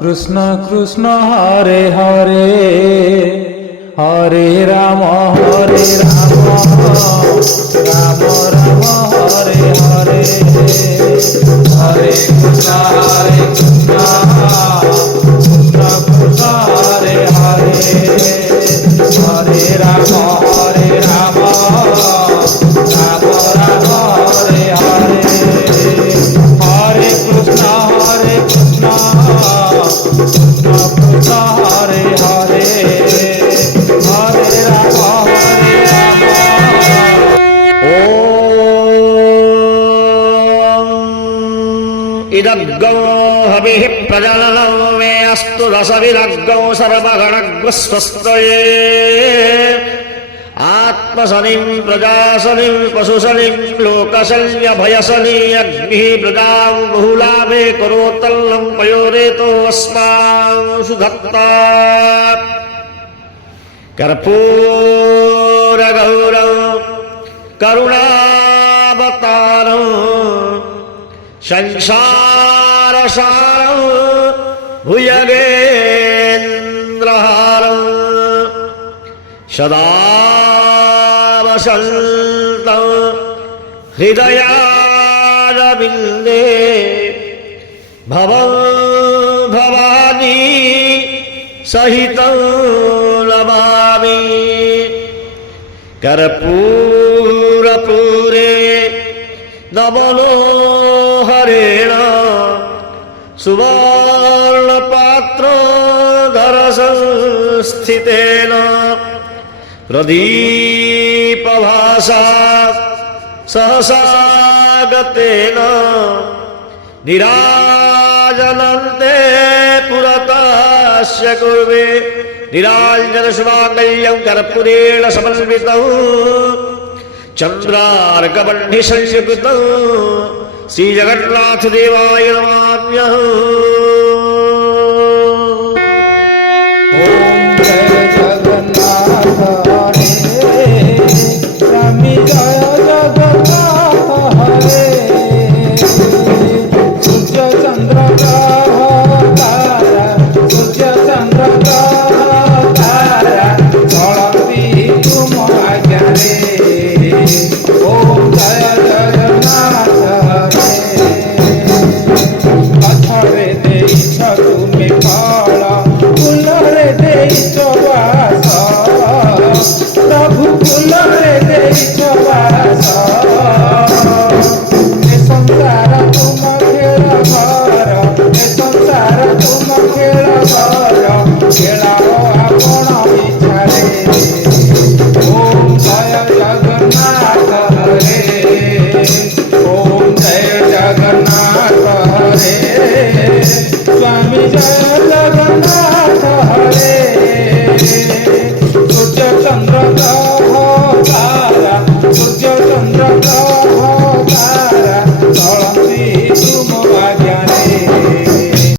कृष्ण कृष्ण हरे हरे हरे राम राम राम हरे हरे हरे कृष्ण कृष्ण कृष्ण हरे हरे हरे राम राम राम हरे हरे हरे कृष्ण कृष्ण कृष्ण हरे हरे हरे राम इदग्गौ हविः प्रजननो मे अस्तु रसविलग्गौ सर्वगणग्स्वस्तये आत्मसनिं प्रजासनिं पशुसनिं लोकशल्यभयसनि अग्निः प्रजां बहुलाभे करोत्तल्लं पयोरेतो अस्मां सुधत्ता कर्पूरगौरौ करुणावतारौ संसारसारं भुजगेन्द्रहारं सदा वसन्तं हृदयारविन्दे भवं भवानी सहितं नमामि कर्पूरपूरे नमनोहरेण सुवर्णपात्रोदरसंस्थितेन प्रदीपभासा सहसागतेन निराजनन्ते पुरतस्य कुर्वे निराञ्जनशुभाङ्गल्यं कर्पूरेण समन्वितौ चन्द्रार्कबन्धिसंयुक्तौ श्रीजगन्नाथदेवाय नमाम्यहम्।